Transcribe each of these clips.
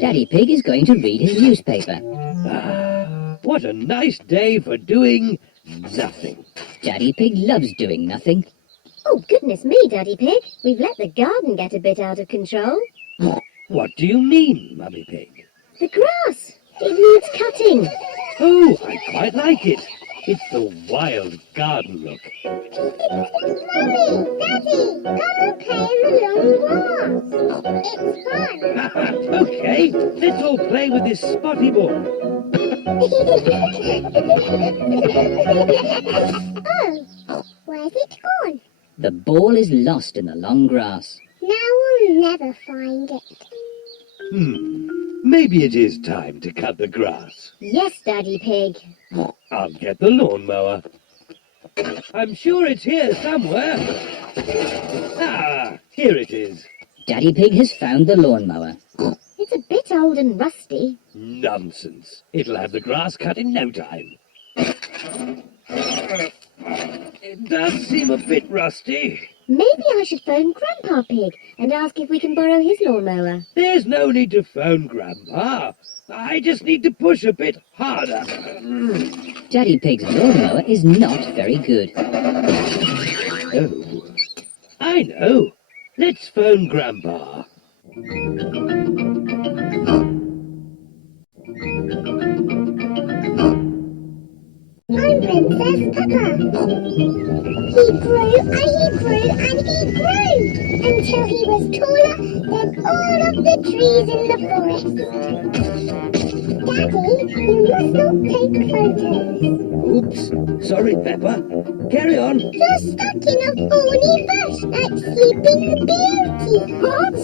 Daddy Pig is going to read his newspaper. What a nice day for doing nothing. Daddy Pig loves doing nothing. Oh, goodness me, Daddy Pig. We've let the garden get a bit out of control. What do you mean, Mummy Pig? The grass. It needs cutting. Oh, I quite like it. It's the wild garden look. Mummy, Daddy, come and play in the long grass. It's fun. Okay, let's all play with this spotty ball. Oh, where's it gone? The ball is lost in the long grass. Now we'll never find it. Maybe it is time to cut the grass. Yes, Daddy Pig. I'll get the lawnmower. I'm sure it's here somewhere. Ah, here it is. Daddy Pig has found the lawnmower. It's a bit old and rusty. Nonsense. It'll have the grass cut in no time. It does seem a bit rusty. Maybe I should phone Grandpa Pig and ask if we can borrow his lawnmower. There's no need to phone Grandpa. I just need to push a bit harder. Daddy Pig's lawnmower is not very good. Oh, I know. Let's phone Grandpa. I'm Princess Peppa. He grew and he grew and he grew until he was taller than all of the trees in the forest. Daddy, you must not take photos. Oops. Sorry, Peppa. Carry on. You're stuck in a thorny bush like Sleeping Beauty. What?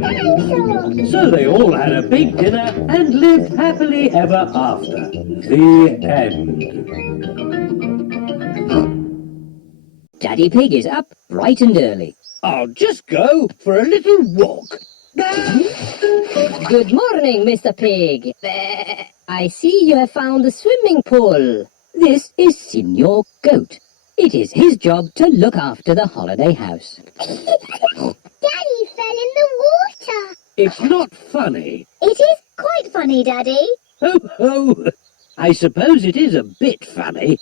Dinosaur. So they all had a big dinner and lived happily ever after. The end. Daddy Pig is up bright and early. I'll just go for a little walk. Good morning, Mr. Pig. I see you have found a swimming pool. This is Signor Goat. It is his job to look after the holiday house. Daddy fell in the water. It's not funny. It is quite funny, Daddy. Ho, ho. I suppose it is a bit funny.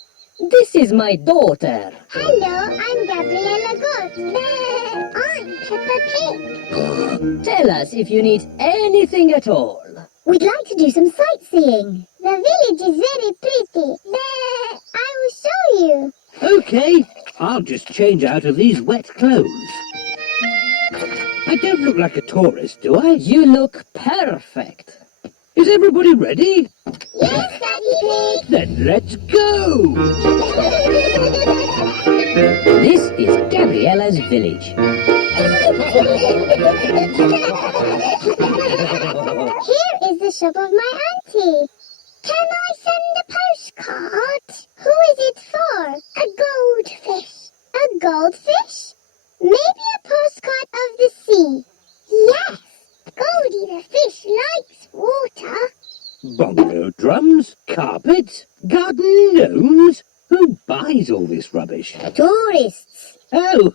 This is my daughter. Hello, I'm Gabriella Goat. I'm Peppa Pig. Tell us if you need anything at all. We'd like to do some sightseeing. The village is very pretty. I will show you. Okay, I'll just change out of these wet clothes. I don't look like a tourist, do I? You look perfect. Is everybody ready? Yes, Daddy Pig. Then let's go! This is Gabriella's village. Here is the shop of my auntie. Can I send a postcard? Who is it for? A goldfish. A goldfish? Maybe a postcard of the sea. Yes, Goldie the fish likes water. Bongo drums, carpets, garden gnomes. Who buys all this rubbish? Tourists. Oh,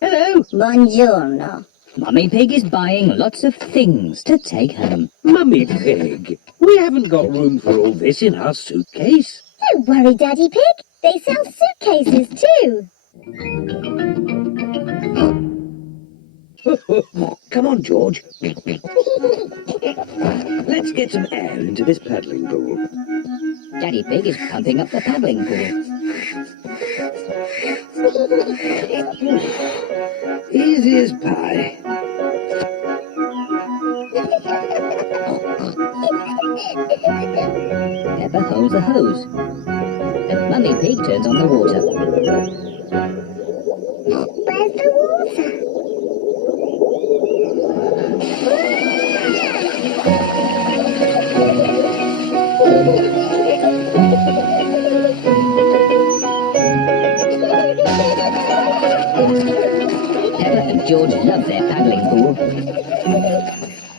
hello. Buongiorno. Mummy Pig is buying lots of things to take home. Mummy Pig, we haven't got room for all this in our suitcase. Don't worry, Daddy Pig. They sell suitcases too. Come on, George. Let's get some air into this paddling pool. Daddy Pig is pumping up the paddling pool. Easy as pie. Peppa holds the hose. And Mummy Pig turns on the water. Where's the water? Peppa and George love their paddling pool.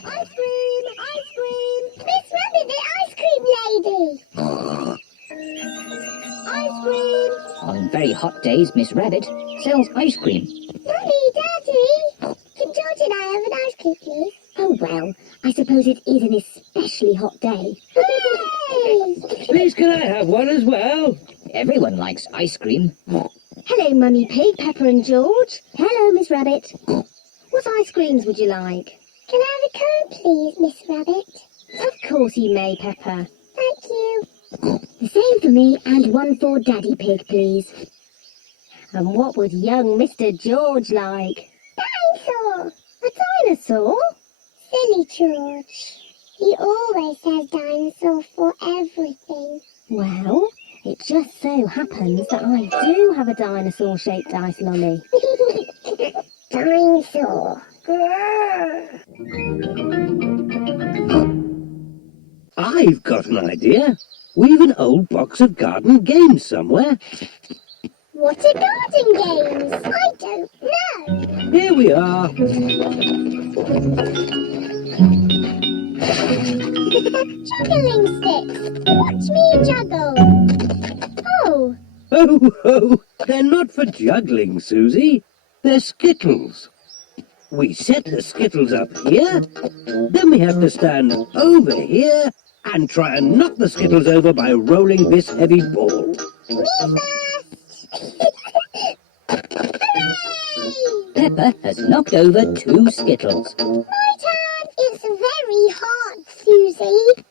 Ice cream! Ice cream! Miss Rabbit, the ice cream lady! Ice cream! On very hot days, Miss Rabbit sells ice cream. Mummy, Daddy! Can George and I have an ice coffee, please. Oh, well, I suppose it is an especially hot day. Hooray! Please can I have one as well? Everyone likes ice cream. Hello, Mummy Pig, Peppa and George. Hello, Miss Rabbit. What ice creams would you like? Can I have a cone, please, Miss Rabbit? Of course you may, Peppa. Thank you. The same for me and one for Daddy Pig, please. And what would young Mr. George like? Dinosaur! A dinosaur? Silly George. He always says dinosaur for everything. Well, it just so happens that I do have a dinosaur-shaped ice lolly. Dinosaur. I've got an idea. We've an old box of garden games somewhere. What are garden games? I don't know. Here we are. Juggling sticks. Watch me juggle. Oh, Oh, ho! They're not for juggling, Susie. They're skittles. We set the skittles up here, then we have to stand over here and try and knock the skittles over by rolling this heavy ball. me first. Hooray! Peppa has knocked over 2 skittles. My turn. It's very hard, Susie.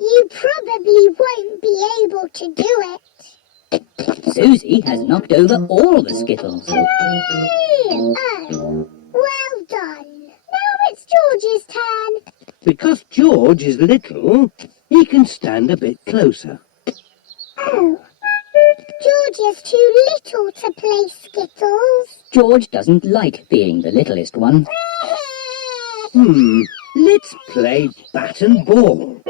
You probably won't be able to do it. Susie has knocked over all the skittles. Hooray! Oh, well done. Now it's George's turn. Because George is little, he can stand a bit closer. Oh, George is too little to play Skittles. George doesn't like being the littlest one. Let's play bat and ball.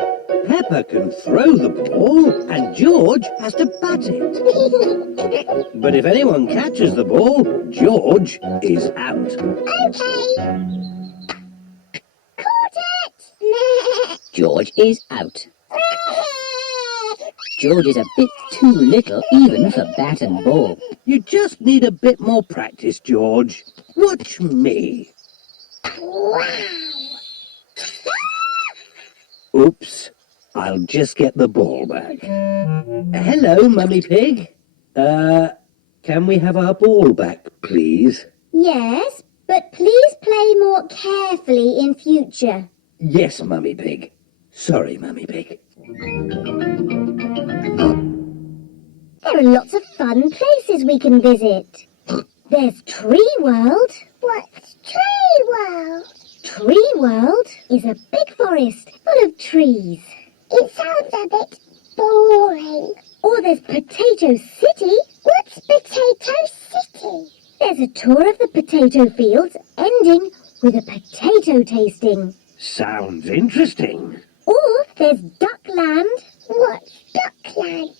Peppa can throw the ball and George has to bat it. But if anyone catches the ball, George is out. Okay. Caught it. George is out. George is a bit too little even for bat and ball. You just need a bit more practice, George. Watch me. Wow. Oops. I'll just get the ball back. Hello, Mummy Pig. Can we have our ball back, please? Yes, but please play more carefully in future. Yes, Mummy Pig. Sorry, Mummy Pig. There are lots of fun places we can visit. There's Tree World. What's Tree World? Tree World is a big forest full of trees. It sounds a bit boring. Or there's Potato City. What's Potato City? There's a tour of the potato fields ending with a potato tasting. Sounds interesting. Or there's Duckland. What's Duckland?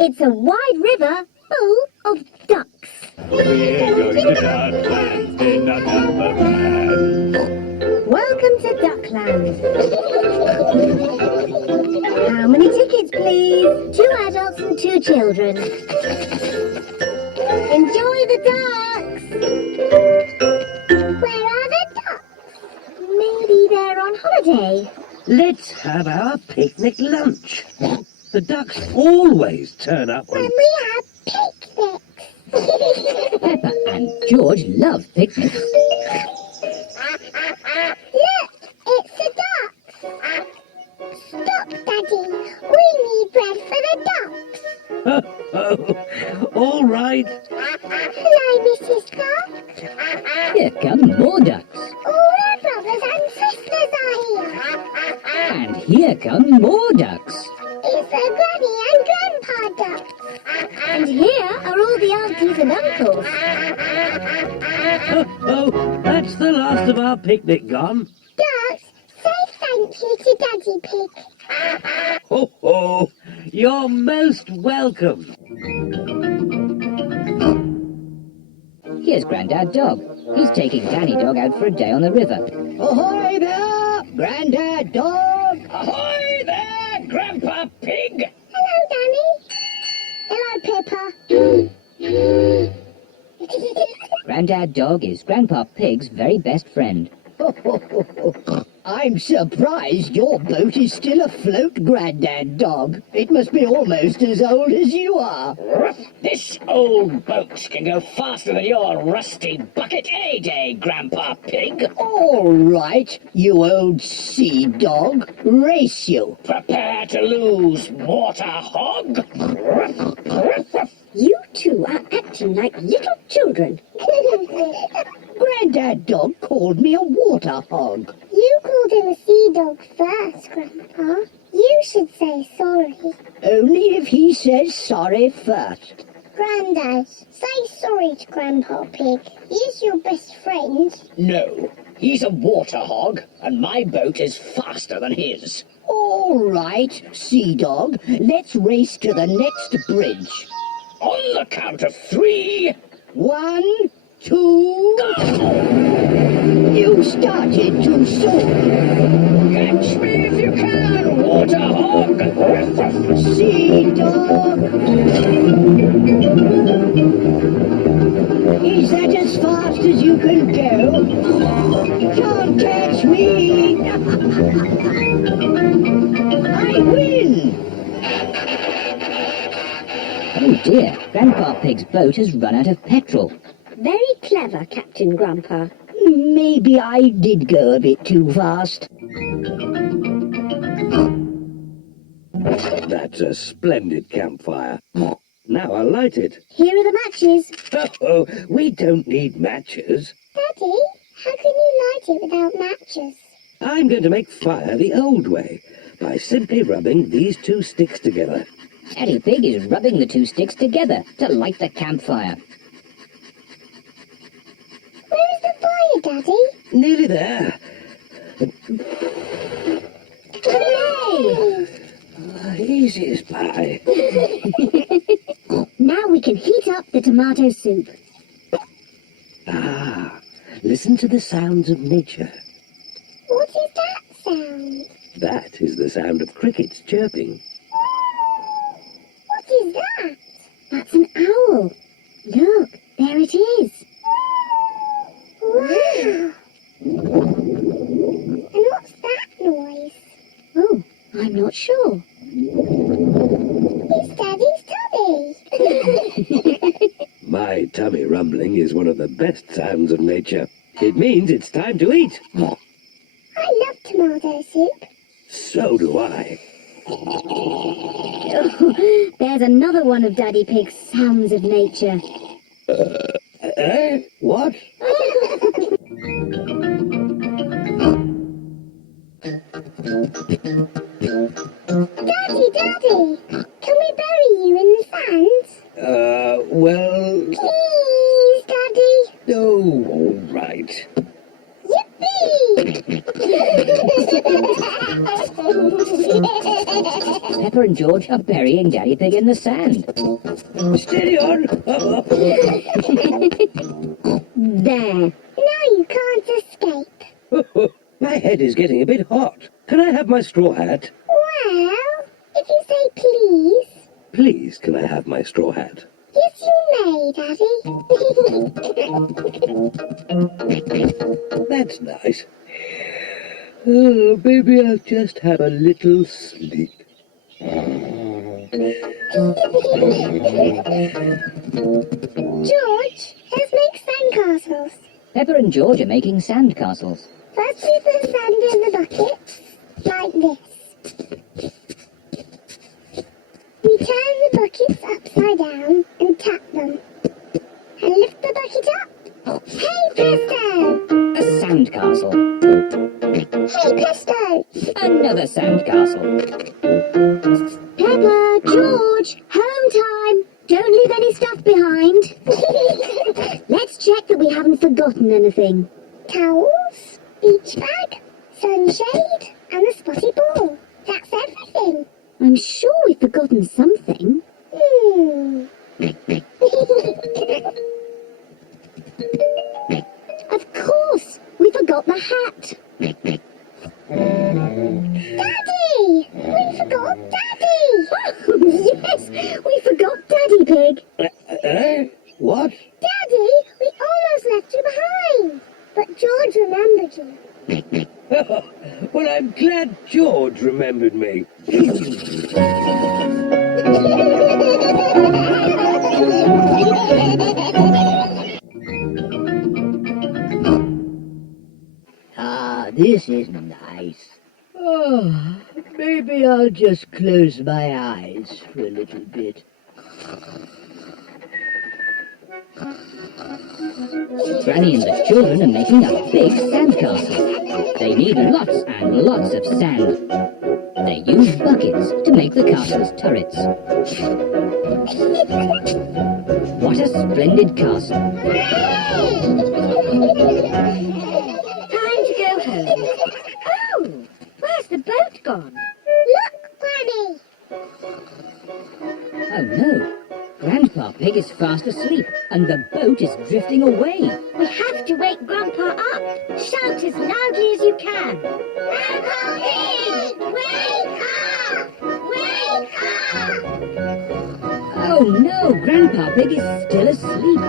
It's a wide river full of ducks. We're going to Duckland in a number van. Welcome to Duckland. How many tickets, please? 2 adults and 2 children. Enjoy the ducks. Where are the ducks? Maybe they're on holiday. Let's have our picnic lunch. The ducks always turn up When when... we have picnics. Peppa and George love picnics. Look, it's the ducks. Stop, Daddy. We need bread for the ducks. All right. Hello, Mrs. Duck. Here come more ducks. All our brothers and sisters are here. And here come more ducks. It's the Granny and Grandpa ducks. And here are all the aunties and uncles. Oh, that's the last of our picnic gone. Ducks, say thank you to Daddy Pig. Ho, ho. You're most welcome. Here's Grandad Dog. He's taking Danny Dog out for a day on the river. Ahoy there, Grandad Dog! Ahoy there, Grandpa Pig. Hello, Danny. Hello, Peppa. Grandad Dog is Grandpa Pig's very best friend. I'm surprised your boat is still afloat, Grandad Dog. It must be almost as old as you are. This old boat can go faster than your rusty bucket any day, Grandpa Pig. All right, you old sea dog. Race you. Prepare to lose, water hog. You two are acting like little children. Grandad Dog called me a water hog. You called him a sea dog first, Grandpa. You should say sorry. Only if he says sorry first. Grandad, say sorry to Grandpa Pig. He's your best friend. No, he's a water hog, and my boat is faster than his. All right, sea dog. Let's race to the next bridge. On the count of 3... 1, 2... Go! You started too soon. Catch me if you can, water hog! Sea dog. Is that as fast as you can go? Can't catch me. I win. Oh dear, Grandpa Pig's boat has run out of petrol. Very clever, Captain Grandpa. Maybe I did go a bit too fast. That's a splendid campfire. Now I'll light it. Here are the matches. Oh, we don't need matches. Daddy, how can you light it without matches? I'm going to make fire the old way, by simply rubbing these 2 sticks together. Daddy Pig is rubbing the 2 sticks together to light the campfire. Where is the fire, Daddy? Nearly there. Hooray! Easy as pie. Now we can heat up the tomato soup. Ah, listen to the sounds of nature. What is that sound? That is the sound of crickets chirping. What is that? That's an owl. Look, there it is. Wow! And what's that noise? Oh, I'm not sure. It's Daddy's tummy. My tummy rumbling is one of the best sounds of nature. It means it's time to eat. I love tomato soup. So do I. There's another one of Daddy Pig's sounds of nature. What? Daddy, can we bury you in the sand? Well... Please, Daddy. Oh, all right. Yippee! Peppa and George are burying Daddy Pig in the sand. Steady on. There. Now you can't escape. My head is getting a bit hot. Can I have my straw hat? Well, if you say please. Please, can I have my straw hat? Yes, you may, Daddy. That's nice. Oh, maybe I'll just have a little sleep. George, let's make sandcastles. Peppa and George are making sand castles. First we put sand in the buckets, like this. We turn the buckets upside down and tap them. And lift the bucket up. Hey presto! A sand castle. Hey presto! Another sand castle. Peppa, George, home time. Don't leave any stuff behind. Let's check that we haven't forgotten anything. Towels, beach bag, sunshade, and the spotty ball. That's everything. I'm sure we've forgotten something. Of course, we forgot the hat. Daddy! We forgot Daddy! Yes, we forgot Daddy Pig. What? Daddy, we almost left you behind. But George remembered too. Well, I'm glad George remembered me. Ah, this is nice. Oh, maybe I'll just close my eyes for a little bit. Granny and the children are making a big sandcastle. They need lots and lots of sand. They use buckets to make the castle's turrets. What a splendid castle. Time to go home. Oh, where's the boat gone? Look, Granny! Oh no, Grandpa Pig is fast asleep and the boat is drifting away. We have to wake Grandpa up. Shout as loudly as you can. Grandpa Pig! Wake up! Wake up! Oh no, Grandpa Pig is still asleep.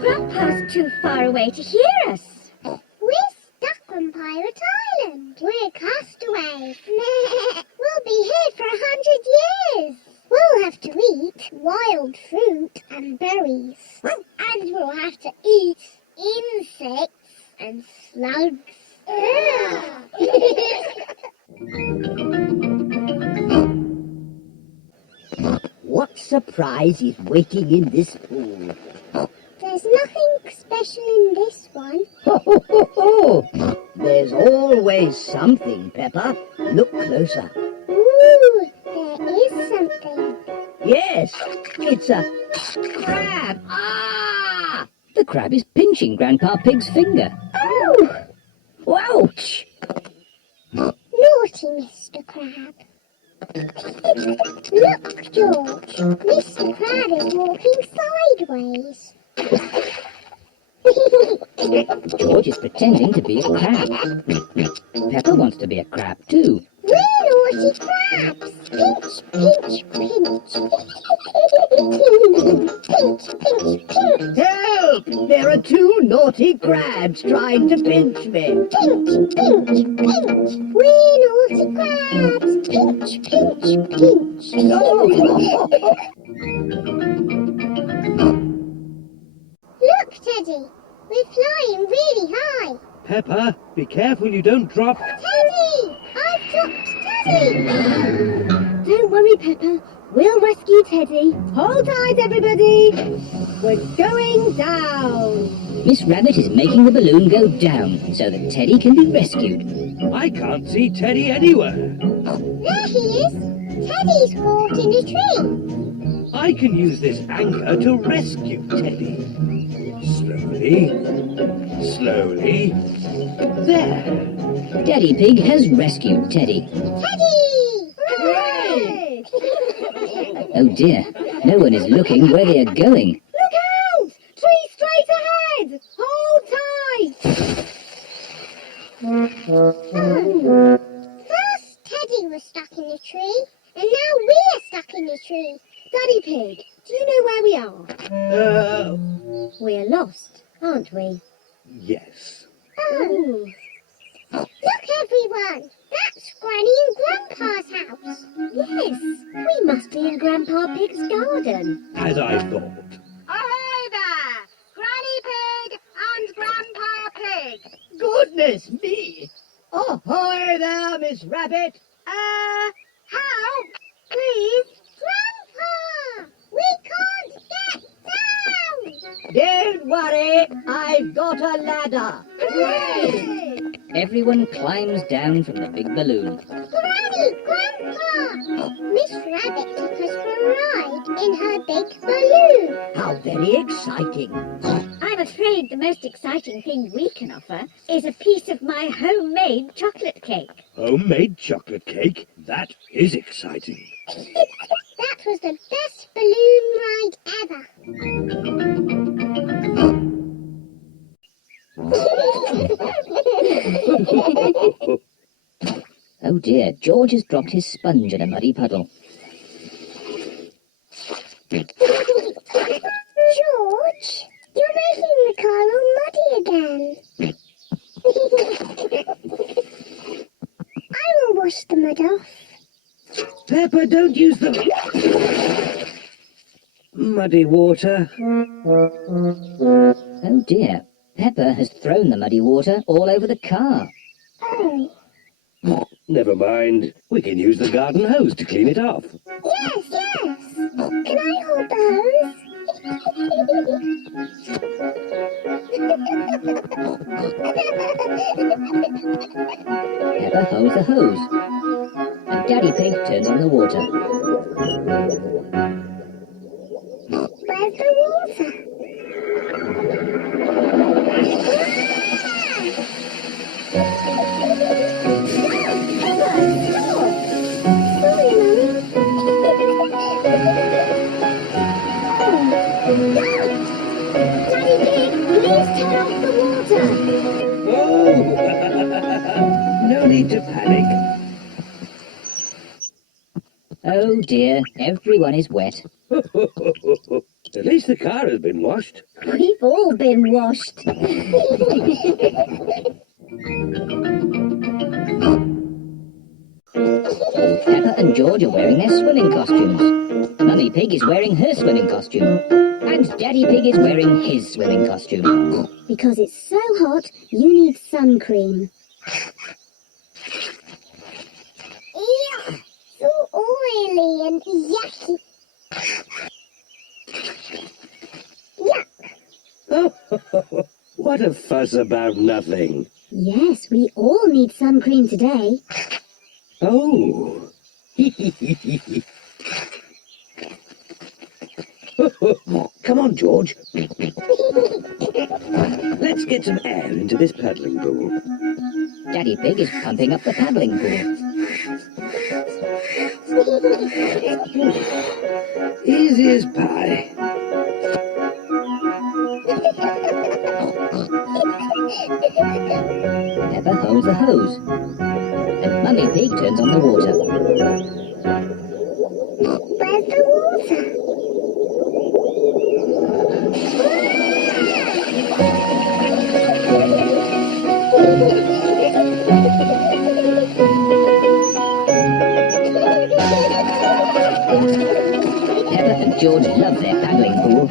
Grandpa's too far away to hear us. We're stuck on Pirate Island. We're castaways. We'll be here for 100 years. We'll have to eat wild fruit and berries. And we'll have to eat insects and slugs. What surprise is waiting in this pool? There's nothing special in this one. Ho, ho, ho, ho! There's always something, Peppa. Look closer. Ooh, there is something. Yes, it's a crab. Ah! The crab is pinching Grandpa Pig's finger. Oh, Ouch! naughty Mr. Crab. Look, George. Mr. Crab is walking sideways. George is pretending to be a crab. Peppa wants to be a crab too. We're naughty crabs. Pinch, pinch, pinch. Pinch, pinch, pinch. Help! There are two naughty crabs trying to pinch me. Pinch, pinch, pinch. We're naughty crabs. Pinch, pinch, pinch. Look, Teddy. We're flying really high. Peppa, be careful you don't drop. Teddy! I've dropped Teddy. Don't worry, Peppa. We'll rescue Teddy. Hold tight, everybody. We're going down. Miss Rabbit is making the balloon go down so that Teddy can be rescued. I can't see Teddy anywhere. There he is. Teddy's caught in a tree. I can use this anchor to rescue Teddy. Slowly, slowly. There. Daddy Pig has rescued Teddy. Teddy! Hooray! Oh dear, no one is looking where they are going. Look out! Tree straight ahead! Hold tight! First Teddy was stuck in a tree, and now we're stuck in a tree. Daddy Pig, do you know where we are? We're lost, aren't we? Yes. Oh. Look, everyone. That's Granny and Grandpa's house. Yes, we must be in Grandpa Pig's garden. As I thought. Ahoy there! Granny Pig and Grandpa Pig. Goodness me! Ahoy there, Miss Rabbit! Help! Please? Grandpa! We can't get down! Don't worry, I've got a ladder. Hooray! Everyone climbs down from the big balloon. Granny! Grandpa! Miss Rabbit took us for a ride in her big balloon. How very exciting. I'm afraid the most exciting thing we can offer is a piece of my homemade chocolate cake. Homemade chocolate cake? That is exciting. That was the best balloon ride ever. Oh dear, George has dropped his sponge in a muddy puddle. George, you're making the car all muddy again. mud off. Peppa, don't use the muddy water. Oh dear, Peppa has thrown the muddy water all over the car. Oh, Never mind. We can use the garden hose to clean it off. yes, yes. Can I hold the hose? Peppa holds the hose, and Daddy Pig turns on the water. Where's the water? Sorry, Mummy. Daddy Pig, please turn off the water. Oh! No need to panic. Oh dear, everyone is wet. At least the car has been washed. We've all been washed. Peppa and George are wearing their swimming costumes. Mummy Pig is wearing her swimming costume. And Daddy Pig is wearing his swimming costume. Because it's so hot, you need sun cream. Ew, so oily and yucky. Yuck. Oh, what a fuss about nothing. Yes, we all need sun cream today. Oh. Come on, George. Let's get some air into this paddling pool. Daddy Pig is pumping up the paddling pool. Easy as pie. Peppa holds the hose, and Mummy Pig turns on the water. Where's the water? Peppa and George love their paddling pool.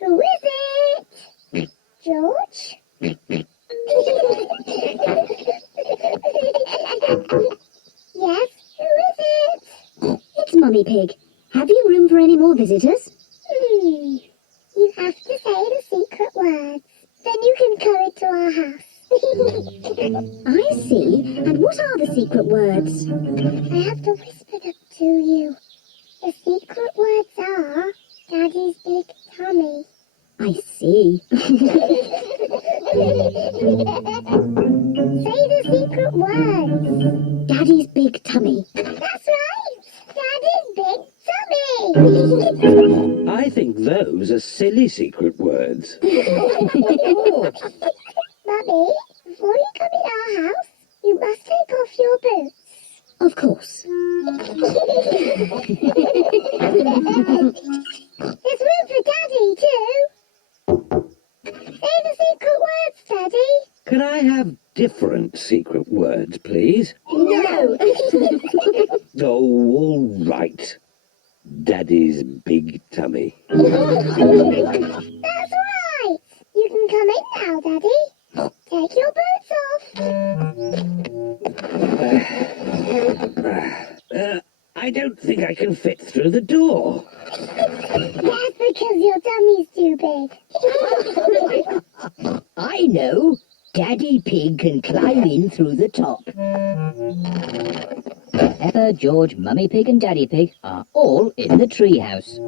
Who is it? George? Yes, who is it? It's Mummy Pig. Have you room for any more visitors? You have to say the secret words. Then you can come into our house. I see. And what are the secret words? I have to whisper them to you. The secret words are Daddy's big tummy. I see. Say the secret words. Daddy's big tummy. That's right. Daddy's big tummy. I think those are silly secret words. Mummy, before you come in our house, you must take off your boots. Of course. There's room for Daddy too. Say the secret words, Daddy. Can I have different secret words, please? No. Oh, all right. Daddy's big tummy. That's right. You can come in now, Daddy. Take your boots off. I don't think I can fit through the door. That's because your tummy's too big. I know. Daddy Pig can climb in through the top. Peppa, George, Mummy Pig and Daddy Pig are all in the treehouse.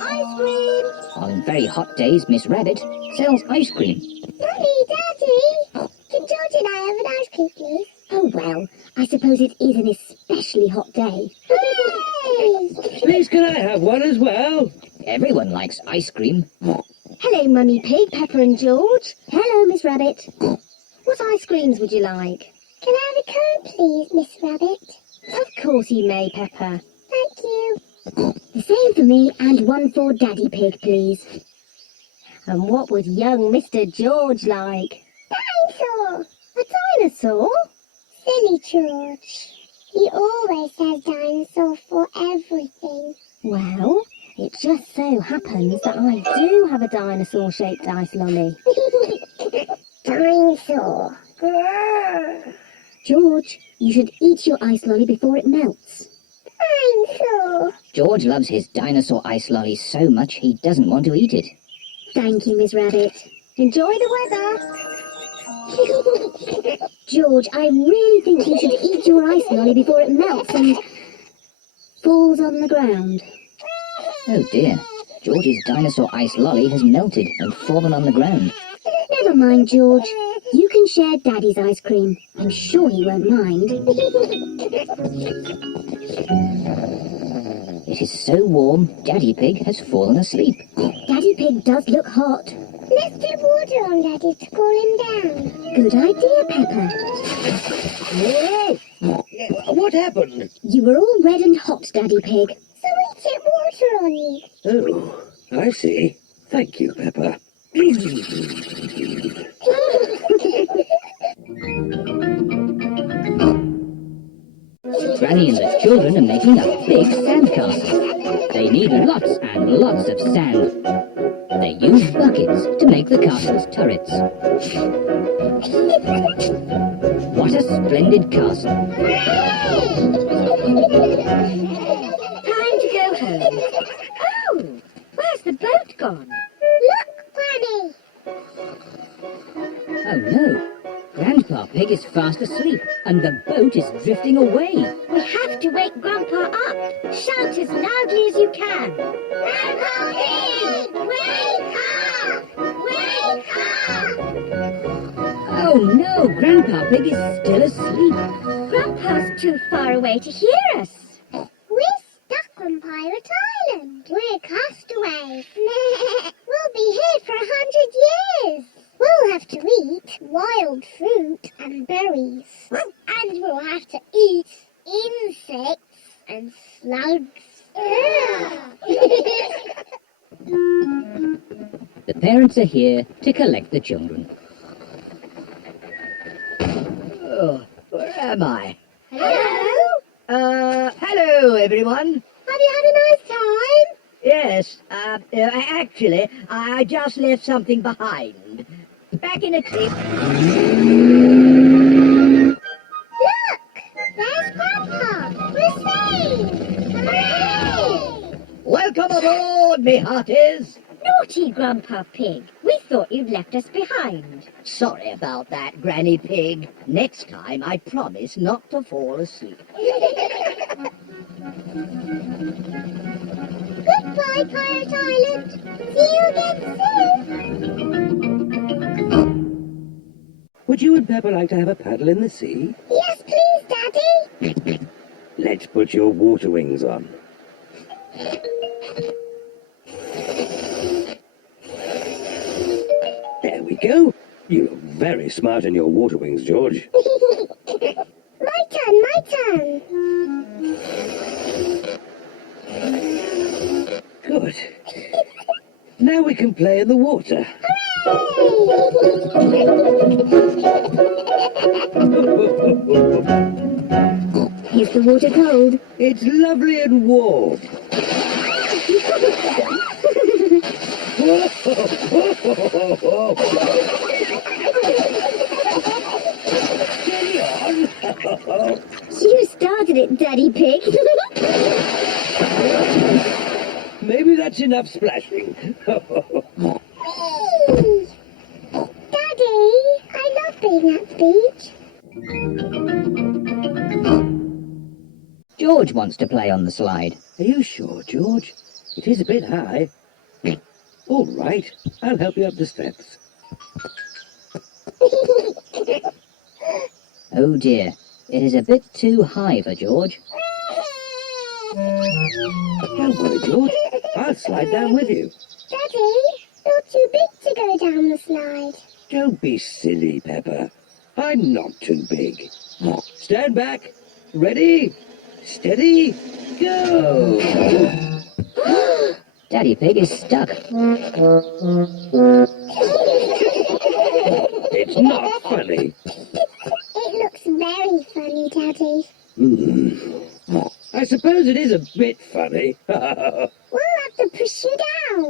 Ice cream. On very hot days, Miss Rabbit sells ice cream. Mummy, Daddy. Can George and I have an ice cream, please? Oh, well, I suppose it is an especially hot day. Hooray! Please, can I have one as well? Everyone likes ice cream. Hello, Mummy Pig, Peppa and George. Hello, Miss Rabbit. What ice creams would you like? Can I have a cone, please, Miss Rabbit? Of course you may, Peppa. Thank you. The same for me and one for Daddy Pig, please. And what would young Mr. George like? Dinosaur. A dinosaur? Silly George. He always says dinosaur for everything. Well, it just so happens that I do have a dinosaur-shaped ice lolly. Dinosaur. Grrr. George, you should eat your ice lolly before it melts. Dinosaur. George loves his dinosaur ice lolly so much he doesn't want to eat it. Thank you, Miss Rabbit. Enjoy the weather. George, I really think you should eat your ice lolly before it melts and falls on the ground. Oh dear, George's dinosaur ice lolly has melted and fallen on the ground. Never mind, George. You can share Daddy's ice cream. I'm sure he won't mind. It is so warm, Daddy Pig has fallen asleep. Daddy Pig does look hot. Let's get water on Daddy to cool him down. Good idea, Peppa. Whoa! What happened? You were all red and hot, Daddy Pig. So we get water on you. Oh, I see. Thank you, Peppa. Granny and the children are making a big sandcastle. They need lots and lots of sand. They use buckets to make the castle's turrets. What a splendid castle. Time to go home. Oh, where's the boat gone? Look, Granny. Oh no, Grandpa Pig is fast asleep and the boat is drifting away. We have to wake Grandpa up. Shout as loudly as you can. Grandpa Pig, wake up! Wake up! Oh no, Grandpa Pig is still asleep. Grandpa's too far away to hear us. We're stuck on Pirate Island. We're castaways. We'll be here for 100 years. We'll have to eat wild fruit and berries. And we'll have to eat insects and slugs. The parents are here to collect the children. Oh, where am I? Hello? Hello, everyone. Have you had a nice time? Yes, actually, I just left something behind. Back in a tick. Look! There's Grandpa! We're saved! Hooray! Welcome aboard, me hearties. Naughty Grandpa Pig. We thought you'd left us behind. Sorry about that, Granny Pig. Next time, I promise not to fall asleep. Goodbye, Pirate Island. See you again soon. Would you and Peppa like to have a paddle in the sea? Yes, please, Daddy. Let's put your water wings on. There we go. You look very smart in your water wings, George. My turn, my turn. Good. Now we can play in the water. Is the water cold? It's lovely and warm. Steady on. You started it, Daddy Pig. Maybe that's enough splashing. Whee! Daddy, I love being at the beach. George wants to play on the slide. Are you sure, George? It is a bit high. All right, I'll help you up the steps. Oh dear, it is a bit too high for George. Don't worry, George. I'll slide down with you. Daddy, you're too big to go down the slide. Don't be silly, Peppa. I'm not too big. Stand back. Ready? Steady. go! Daddy Pig is stuck. It's not funny. It looks very funny, Daddy. I suppose it is a bit funny. We'll have to push you down.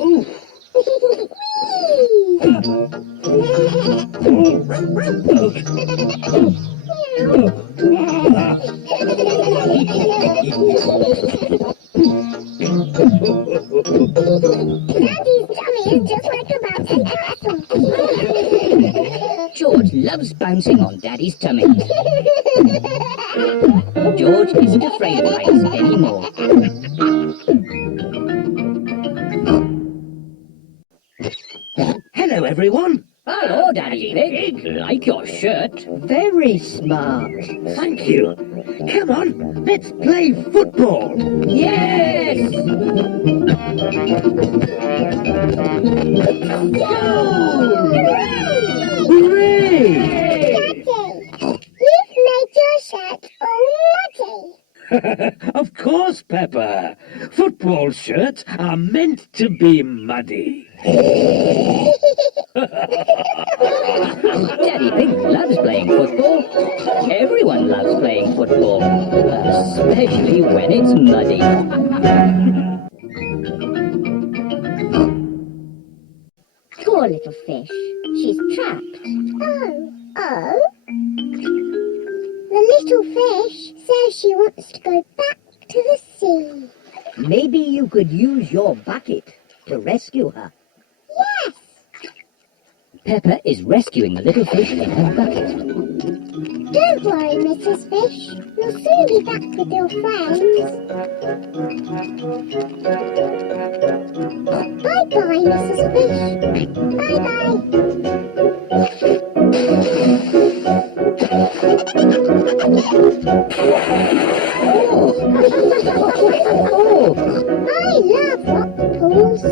Ooh. Daddy's tummy is just like a bouncy castle. George loves bouncing on Daddy's tummy. George isn't afraid of heights anymore. Hello, everyone. Hello, Daddy Pig. Like your shirt. Very smart. Thank you. Come on, let's play football. Yes! Hooray! Daddy, you've made your shirt all muddy. Of course, Peppa. Football shirts are meant to be muddy. Daddy Pig loves playing football. Everyone loves playing football, especially when it's muddy. Poor little fish. She's trapped. Oh? The little fish says she wants to go back to the sea. Maybe you could use your bucket to rescue her. Yes. Peppa is rescuing the little fish in her bucket. Don't worry, Mrs. Fish. You'll soon be back with your friends. Bye-bye, Mrs. Fish. Bye-bye. I love rock pools.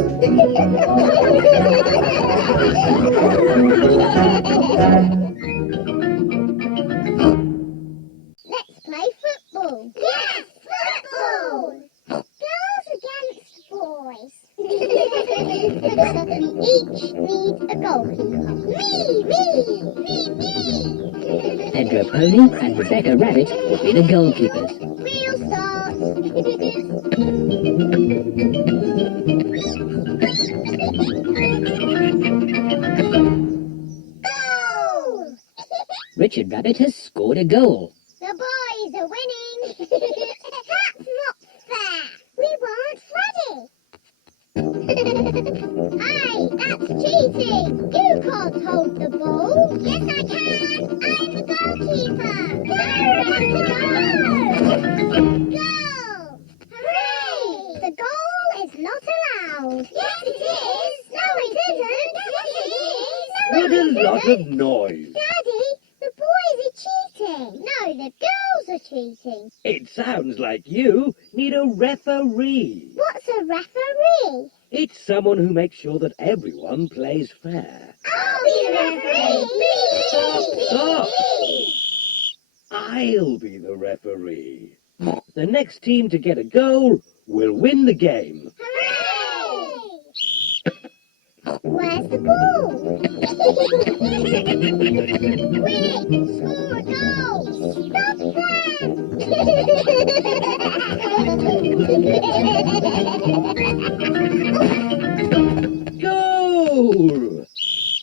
Let's play football. Yes, football. Girls against boys. We each need a goalkeeper. Me. Pedro Pony and Rebecca Rabbit will be the goalkeepers. We'll start. Goal! Richard Rabbit has scored a goal. The boys are winning. That's not fair. We weren't ready. Hey, that's cheating. You can't hold the ball. Yes, I can. I'm the goalkeeper. Go! Hooray! The goal is not allowed. Yes, it is. No, it isn't. Yes, it is. No, What a lot of noise. Daddy, the boys are cheating. No, the girls are cheating. It sounds like you need a referee. What's a referee? It's someone who makes sure that everyone plays fair. I'll be the referee. Stop. I'll be the referee. The next team to get a goal will win the game. Hooray! Where's the ball? Quick, score a goal. Stop them. Goal!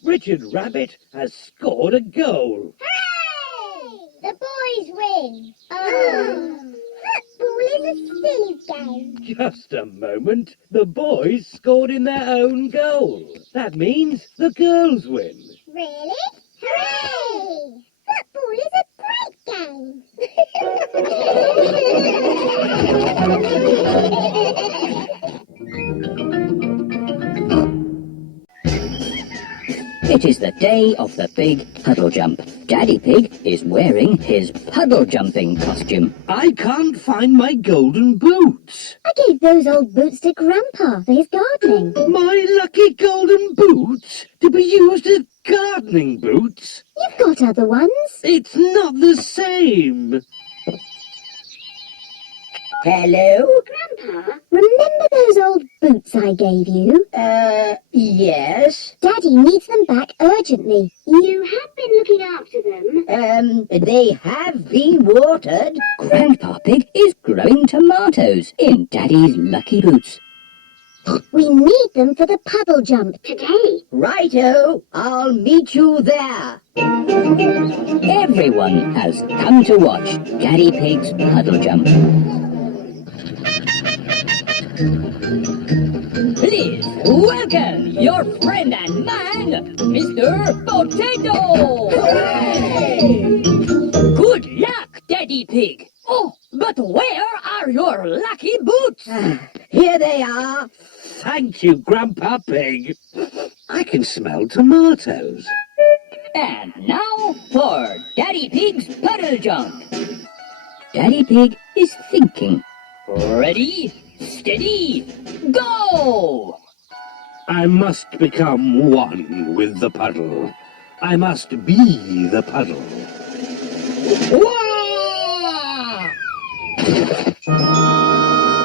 Richard Rabbit has scored a goal. Hooray! The boys win. Football is a silly game. Just a moment. The boys scored in their own goal. That means the girls win. Really? Hooray! Football is a great game. It is the day of the big puddle jump. Daddy Pig is wearing his puddle jumping costume. I can't find my golden boots. I gave those old boots to Grandpa for his gardening. My lucky golden boots to be used as gardening boots. You've got other ones. It's not the same. Hello? Grandpa, remember those old boots I gave you? Yes. Daddy needs them back urgently. You have been looking after them. They have been watered. Grandpa Pig is growing tomatoes in Daddy's lucky boots. We need them for the puddle jump today. Righto, I'll meet you there. Everyone has come to watch Daddy Pig's puddle jump. Please welcome your friend and man, Mr. Potato! Hooray! Good luck, Daddy Pig. Oh, but where are your lucky boots? Here they are. Thank you, Grandpa Pig. I can smell tomatoes. And now for Daddy Pig's puddle jump. Daddy Pig is thinking. Ready, steady, go! I must become one with the puddle. I must be the puddle. Wah!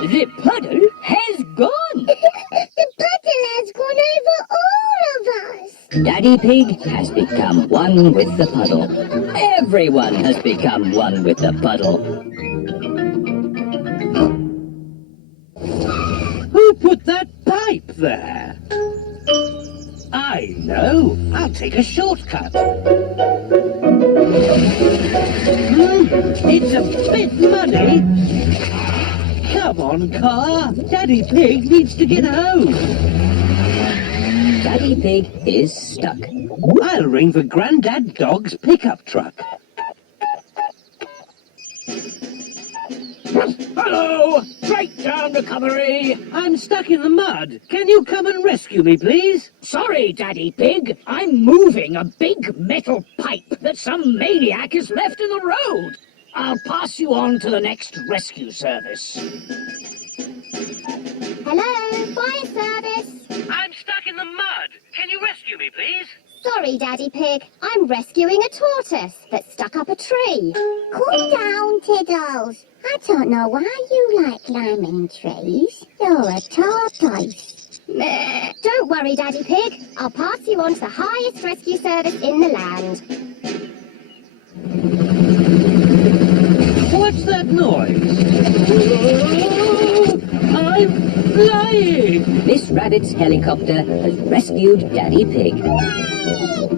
The puddle has gone. The puddle has gone over all of us. Daddy Pig has become one with the puddle. Everyone has become one with the puddle. Who put that pipe there? I know. I'll take a shortcut. It's a bit muddy. Come on, car. Daddy Pig needs to get home. Daddy Pig is stuck. I'll ring for Grandad Dog's pickup truck. Hello! Breakdown recovery! I'm stuck in the mud. Can you come and rescue me, please? Sorry, Daddy Pig. I'm moving a big metal pipe that some maniac has left in the road. I'll pass you on to the next rescue service. Hello, fire service. I'm stuck in the mud. Can you rescue me, please? Sorry, Daddy Pig. I'm rescuing a tortoise that's stuck up a tree. Cool down, Tiddles. I don't know why you like climbing trees. You're a tortoise. Meh. Don't worry, Daddy Pig. I'll pass you on to the highest rescue service in the land. What's that noise? Whoa, I'm flying! Miss Rabbit's helicopter has rescued Daddy Pig.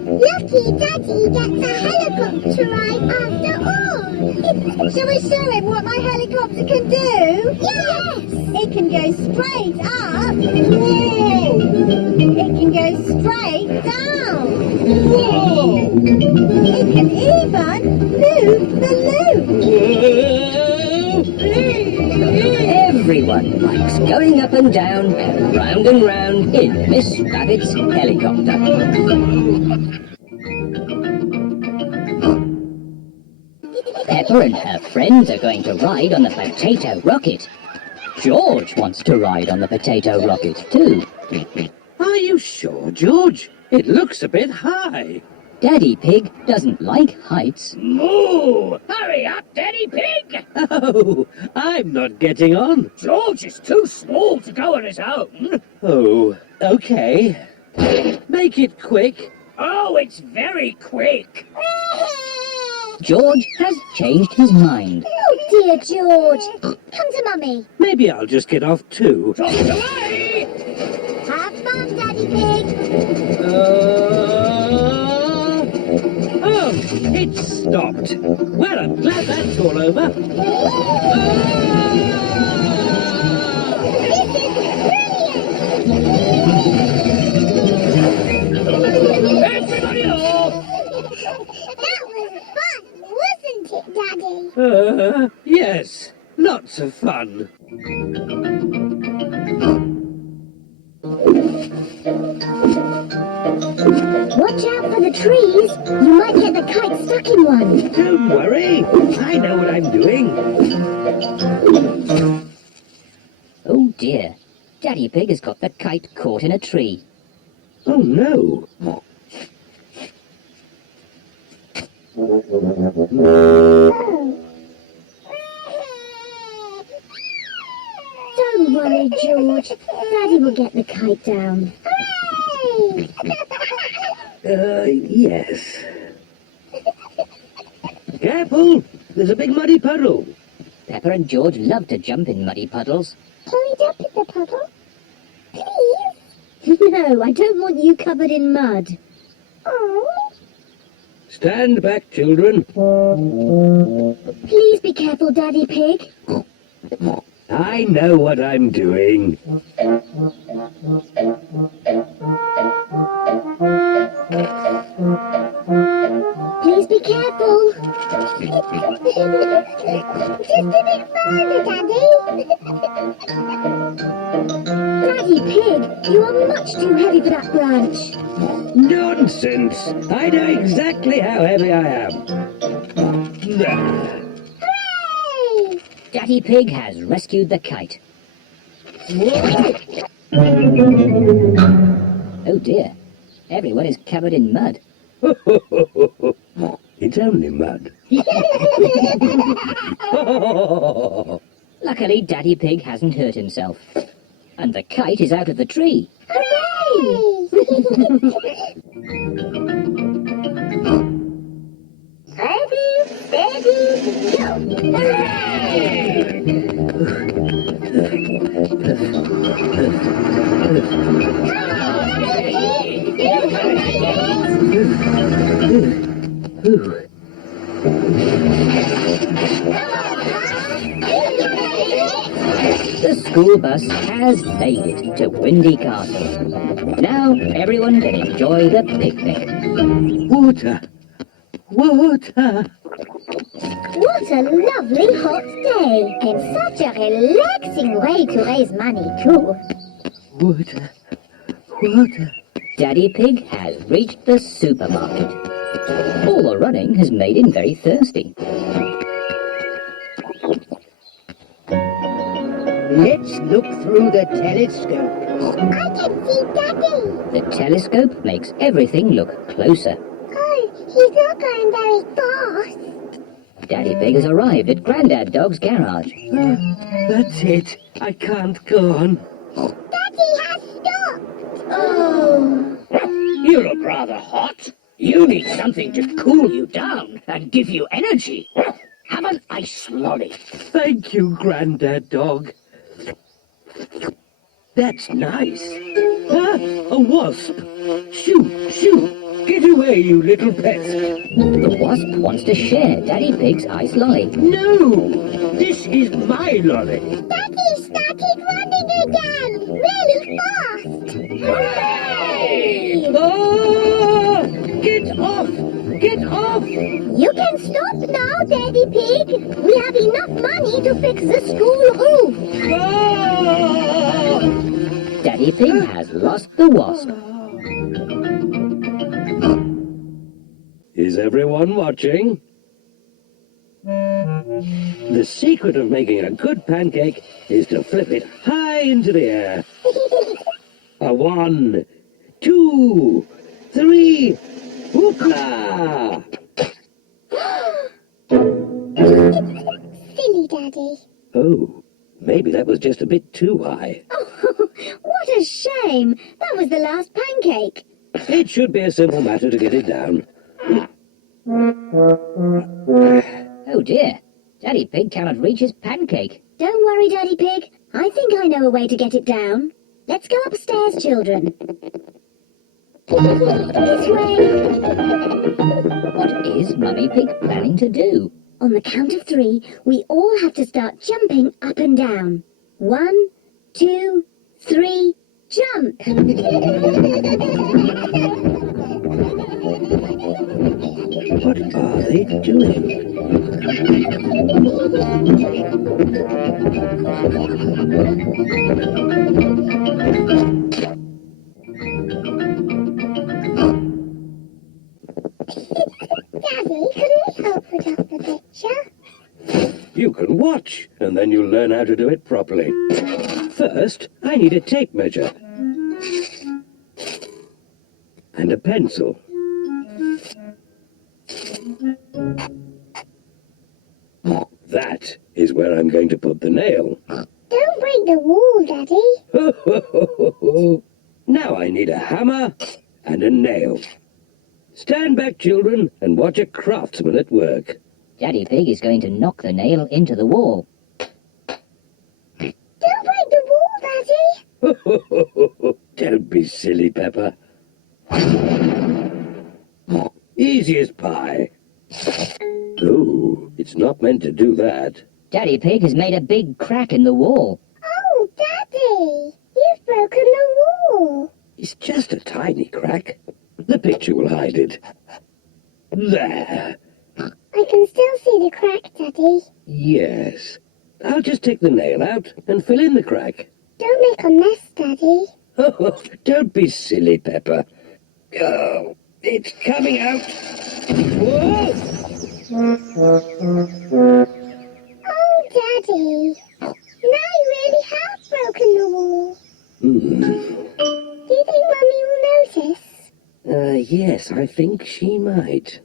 Lucky Daddy gets a helicopter ride after all. Shall we show him what my helicopter can do? Yes! It can go straight up. Whoa! It can go straight down. Whoa! It can even loop the loop. Everyone likes going up and down and round in Miss Rabbit's helicopter. Peppa and her friends are going to ride on the potato rocket. George wants to ride on the potato rocket too. Are you sure, George? It looks a bit high. Daddy Pig doesn't like heights. Moo! Hurry up, Daddy Pig! Oh, I'm not getting on. George is too small to go on his own. Oh, okay. Make it quick. Oh, it's very quick. George has changed his mind. Oh, dear George. Come to Mummy. Maybe I'll just get off too. Drop it away! Have fun, Daddy Pig. Oh, it stopped. Well, I'm glad that's all over. Everybody off! That was fun, wasn't it, Daddy? Yes, lots of fun. What Watch out for the trees. You might get the kite stuck in one. Don't worry. I know what I'm doing. Oh dear, Daddy Pig has got the kite caught in a tree. Oh, no. Don't worry, George. Daddy will get the kite down. Yes. Careful! There's a big muddy puddle. Peppa and George love to jump in muddy puddles. Can we jump in the puddle? Please? No, I don't want you covered in mud. Oh. Stand back, children. Please be careful, Daddy Pig. I know what I'm doing. Please be careful. Just a bit further, Daddy. Daddy Pig, you are much too heavy for that branch. Nonsense! I know exactly how heavy I am. There. Hooray! Daddy Pig has rescued the kite. Oh dear, everyone is covered in mud. It's only mud. Luckily, Daddy Pig hasn't hurt himself. And the kite is out of the tree. Hooray! Ready, steady, go! The school bus has made it to Windy Castle. Now everyone can enjoy the picnic. Water! Water! What a lovely hot day. And such a relaxing way to raise money, too. Water! Water! Daddy Pig has reached the supermarket. All the running has made him very thirsty. Let's look through the telescope. I can see Daddy. The telescope makes everything look closer. Oh, he's not going very fast. Daddy Pig has arrived at Grandad Dog's garage. That's it. I can't go on. Daddy has stopped. Oh. You look rather hot. You need something to cool you down and give you energy. Have an ice lolly. Thank you, Grandad Dog. That's nice. Ah, a wasp. Shoo, shoo. Get away, you little pest. The wasp wants to share Daddy Pig's ice lolly. No! This is my lolly. Daddy started running again, really fast. Hooray! Ah! Get off! Get off! You can stop now, Daddy Pig. We have enough money to fix the school roof. Ah! Daddy Pig has lost the wasp. Is everyone watching? The secret of making a good pancake is to flip it high into the air. A 1, 2, 3, hoopla! Silly Daddy. Oh, maybe that was just a bit too high. Oh, what a shame. That was the last pancake. It should be a simple matter to get it down. Oh dear, Daddy Pig cannot reach his pancake. Don't worry, Daddy Pig. I think I know a way to get it down. Let's go upstairs, children. This way. What is Mummy Pig planning to do? On the count of 3, we all have to start jumping up and down. 1, 2, 3, jump! What are they doing? and then you'll learn how to do it properly. First, I need a tape measure. And a pencil. That is where I'm going to put the nail. Don't break the wall, Daddy. Now I need a hammer and a nail. Stand back, children, and watch a craftsman at work. Daddy Pig is going to knock the nail into the wall. Don't break the wall, Daddy. Don't be silly, Peppa. Easy as pie. Oh, it's not meant to do that. Daddy Pig has made a big crack in the wall. Oh, Daddy, you've broken the wall. It's just a tiny crack. The picture will hide it. There. I can still see the crack, Daddy. Yes. I'll just take the nail out and fill in the crack. Don't make a mess, Daddy. Oh, don't be silly, Peppa. Oh, it's coming out. Whoa! Oh, Daddy. Now you really have broken the wall. Do you think Mummy will notice? Yes, I think she might.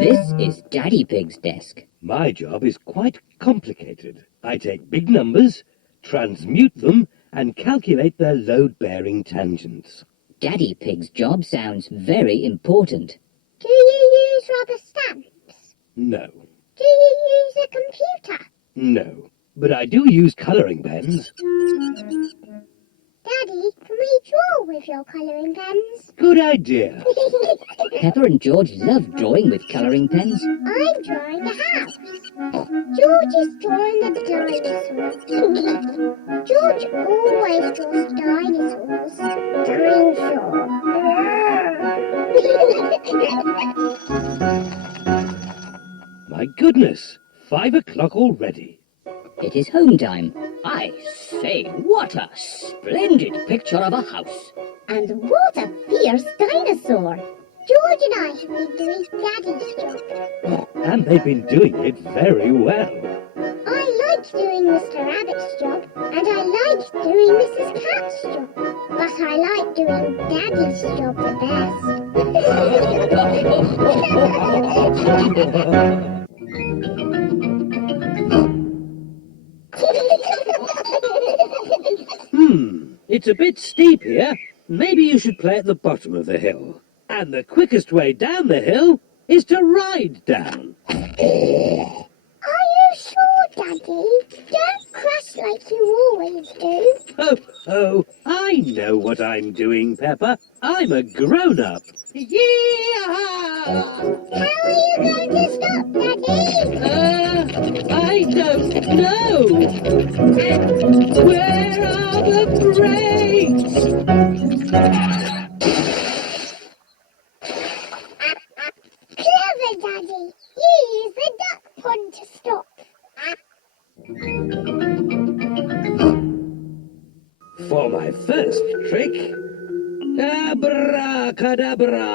This is Daddy Pig's desk. My job is quite complicated. I take big numbers, transmute them, and calculate their load-bearing tangents. Daddy Pig's job sounds very important. Do you use rubber stamps? No, Do you use a computer? no. But I do use colouring pens. Daddy, can we draw with your colouring pens? Good idea. Peppa and George love drawing with colouring pens. I'm drawing the house. George is drawing the dinosaur. George always draws dinosaurs. My goodness, 5 o'clock already. It is home time. I say, what a splendid picture of a house. And what a fierce dinosaur! George and I have been doing Daddy's job. And they've been doing it very well. I liked doing Mr. Rabbit's job, and I liked doing Mrs. Cat's job. But I like doing Daddy's job the It's a bit steep here. Maybe you should play at the bottom of the hill. And the quickest way down the hill is to ride down. Are you sure, Daddy? Don't crash like you always do. Oh, I know what I'm doing, Peppa. I'm a grown-up. How are you going to stop, Daddy? I don't know. Where are the brakes? Clever, Daddy. You use the duck pond to stop. For my first trick, abracadabra.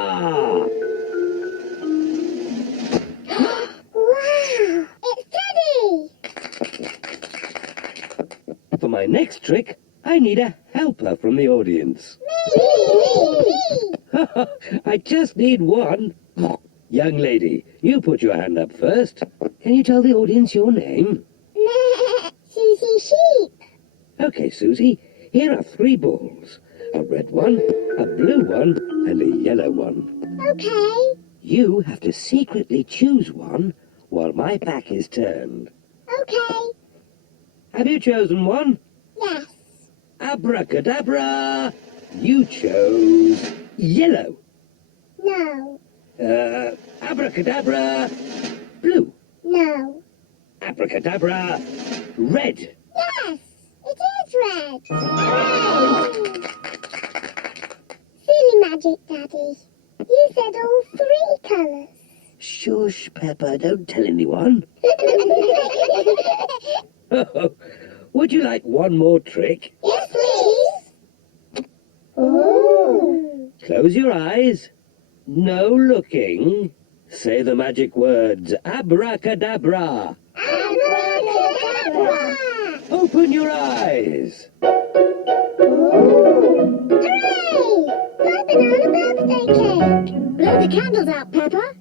Wow, it's Daddy. For my next trick, I need a helper from the audience. Me. I just need one. Young lady, you put your hand up first. Can you tell the audience your name? Susie Sheep. Okay, Susie, here are 3 balls. A red one, a blue one, and a yellow one. Okay. You have to secretly choose one while my back is turned. Okay. Have you chosen one? Yes. Abracadabra! You chose yellow. No. Abracadabra! Blue. No. Abracadabra! Red. Yes, it is red. Hooray! Silly magic, Daddy. You said all 3 colours. Shush, Peppa, don't tell anyone. Would you like one more trick? Yes, please. Ooh. Close your eyes. No looking. Say the magic words, abracadabra. Abracadabra! Open your eyes. Hooray! My banana birthday cake! Blow the candles out, Peppa.